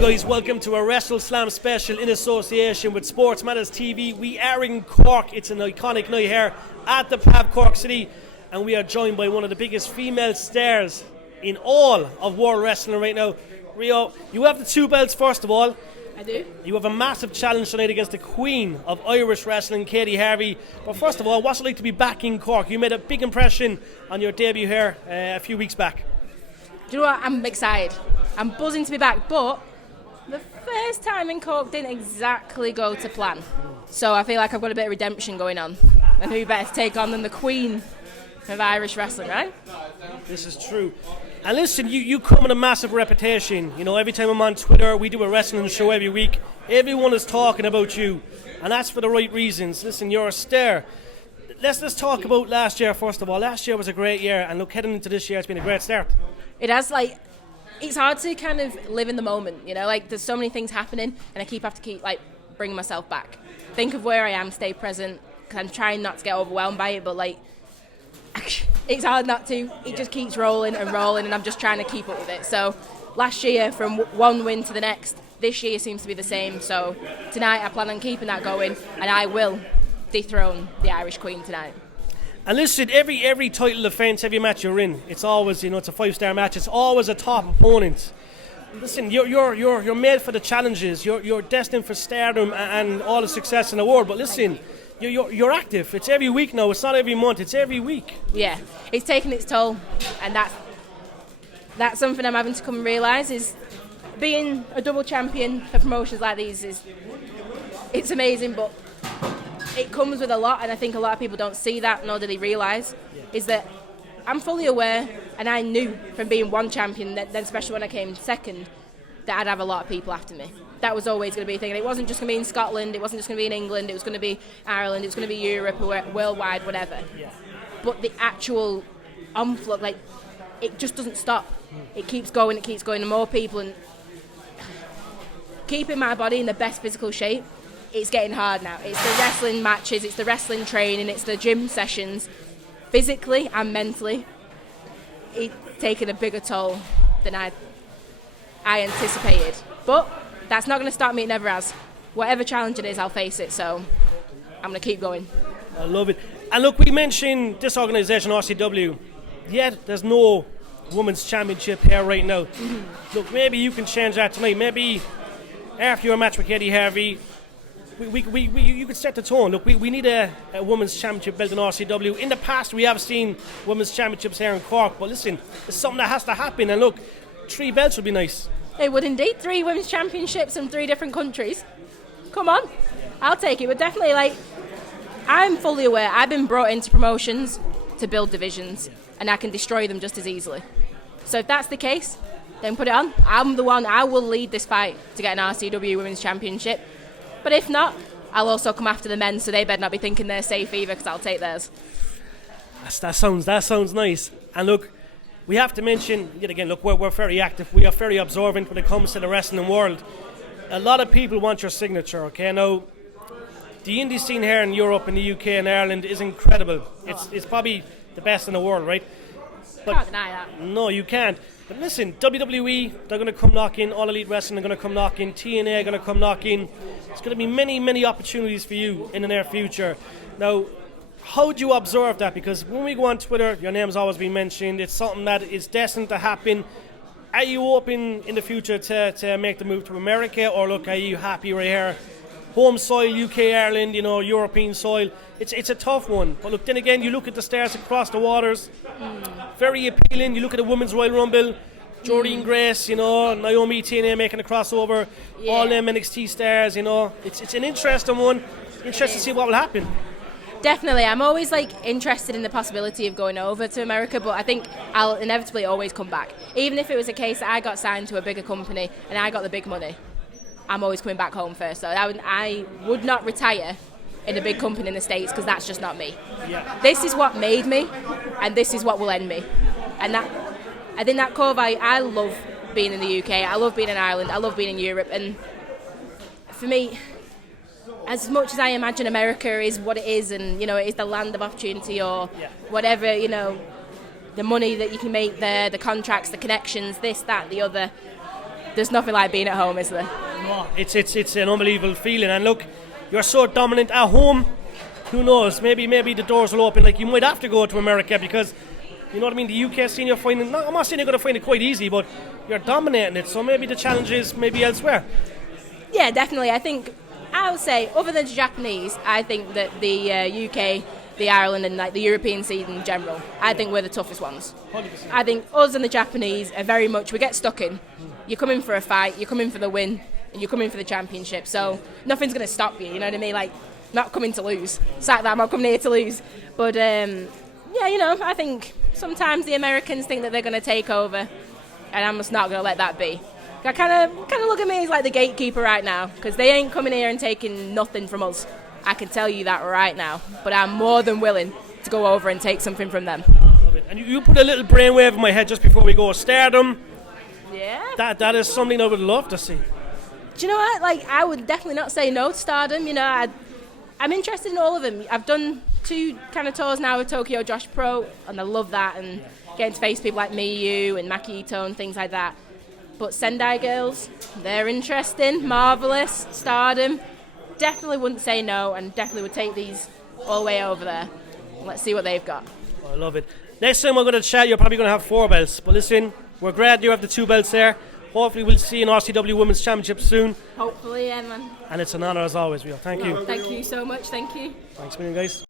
guys, welcome to a Wrestleslam special in association with Sports Matters TV. We are in Cork. It's an iconic night here at the PAV Cork City, and we are joined by one of the biggest female stars in all of world wrestling right now. RHIO, you have the two belts first of all. I do. You have a massive challenge tonight against the queen of Irish wrestling, Katie Harvey. But first of all, what's it like to be back in Cork? You made a big impression on your debut here a few weeks back. Do you know what? I'm excited. I'm buzzing to be back, but the first time in Cork didn't exactly go to plan. So I feel like I've got a bit of redemption going on. And who better to take on than the queen of Irish wrestling, right? This is true. And listen, you come with a massive reputation. You know, every time I'm on Twitter, we do a wrestling show every week. Everyone is talking about you, and that's for the right reasons. Listen, you're a star. Let's talk about last year first of all. Last year was a great year, and look, heading into this year, it's been a great start. It has, it's hard to kind of live in the moment, you know? There's so many things happening, and I have to keep bringing myself back. Think of where I am, stay present, because I'm trying not to get overwhelmed by it, but, it's hard not to. It just keeps rolling, and I'm just trying to keep up with it. So last year, from one win to the next, this year seems to be the same. So tonight, I plan on keeping that going, and I will dethrone the Irish Queen tonight. And listen, every title defence, every match you're in, it's always, it's a 5-star match. It's always a top opponent. Listen, you're made for the challenges. You're destined for stardom and all the success in the world. But listen, you're active. It's every week now. It's not every month. It's every week. Yeah, it's taking its toll, and that's something I'm having to come and realise is being a double champion for promotions like these it's amazing, but it comes with a lot, and I think a lot of people don't see that, nor do they realise, is that I'm fully aware, and I knew from being one champion, then especially when I came second, that I'd have a lot of people after me. That was always going to be a thing, and it wasn't just going to be in Scotland, it wasn't just going to be in England, it was going to be Ireland, it was going to be Europe, or worldwide, whatever. Yeah. But the actual onslaught, it just doesn't stop. It keeps going, and more people, and keeping my body in the best physical shape, it's getting hard now. It's the wrestling matches, it's the wrestling training, it's the gym sessions. Physically and mentally, it's taken a bigger toll than I anticipated. But that's not going to stop me, it never has. Whatever challenge it is, I'll face it, so I'm going to keep going. I love it. And look, we mentioned this organisation, RCW, yet there's no Women's Championship here right now. Mm-hmm. Look, maybe you can change that tonight. Maybe after your match with Katie Harvey, you could set the tone. Look, we need a Women's Championship belt in RCW. In the past, we have seen Women's Championships here in Cork, but listen, it's something that has to happen, and look, 3 belts would be nice. It would indeed. 3 Women's Championships in 3 different countries. Come on, I'll take it. But definitely, I'm fully aware. I've been brought into promotions to build divisions, and I can destroy them just as easily. So if that's the case, then put it on. I'm the one. I will lead this fight to get an RCW Women's Championship. But if not, I'll also come after the men, so they better not be thinking they're safe either, because I'll take theirs. That sounds nice. And look, we have to mention, yet again, look, we're very active. We are very observant when it comes to the wrestling world. A lot of people want your signature, okay? Now, the indie scene here in Europe, in the UK and Ireland is incredible. It's probably the best in the world, right? But can't deny that. No, you can't. But listen, WWE, they're going to come knocking. All Elite Wrestling are going to come knocking. TNA are going to come knocking. There's going to be many, many opportunities for you in the near future. Now, how do you observe that? Because when we go on Twitter, your name's always been mentioned. It's something that is destined to happen. Are you open in the future to make the move to America? Or look, are you happy right here? Home soil, UK, Ireland, European soil. It's a tough one. But look, then again, you look at the stars across the waters. Very appealing. You look at the Women's Royal Rumble. Jordynne Grace, Naomi, TNA making a crossover. Yeah. All them NXT stars, It's an interesting one. Interested to see what will happen. Definitely. I'm always interested in the possibility of going over to America, but I think I'll inevitably always come back. Even if it was a case that I got signed to a bigger company and I got the big money, I'm always coming back home first. So I would not retire in a big company in the States, because that's just not me. Yeah. This is what made me, and this is what will end me. And I think that core value, I love being in the UK, I love being in Ireland, I love being in Europe, and for me, as much as I imagine America is what it is, and it is the land of opportunity, or whatever, the money that you can make there, the contracts, the connections, this, that, the other, there's nothing like being at home, is there? No, it's an unbelievable feeling. And look, you're so dominant at home. Who knows? Maybe the doors will open. Like, you might have to go to America because, you know what I mean, the UK scene you're finding, I'm not saying you're going to find it quite easy, but you're dominating it. So maybe the challenge is maybe elsewhere. Yeah, definitely. I would say, other than the Japanese, I think that the UK, the Ireland, and like the European scene in general, I think we're the toughest ones. 100%. I think us and the Japanese are very much, we get stuck in. You're coming for a fight, you're coming for the win, and you're coming for the championship. So nothing's going to stop you, you know what I mean? Like, not coming to lose. It's like that, I'm not coming here to lose. But, yeah, you know, I think sometimes the Americans think that they're going to take over, and I'm just not going to let that be. I kind of look at me as like the gatekeeper right now, because they ain't coming here and taking nothing from us. I can tell you that right now. But I'm more than willing to go over and take something from them. Love it. And you put a little brainwave in my head just before we go. Stardom. Yeah. That is something I would love to see. Do you know what? Like, I would definitely not say no to Stardom. You know, I'm interested in all of them. I've done 2 kind of tours now with Tokyo Josh Pro, and I love that, and getting to face people like Miyu and Maki Ito and things like that. But Sendai Girls, they're interesting, marvellous. Stardom, definitely wouldn't say no, and definitely would take these all the way over there. Let's see what they've got. I love it. Next time we're going to chat, you're probably going to have 4 belts. But listen, we're glad you have the 2 belts there. Hopefully we'll see you in RCW Women's Championship soon. Hopefully, yeah, man. And it's an honour as always, Rio. Thank you. Thank you so much, thank you. Thanks a million, guys.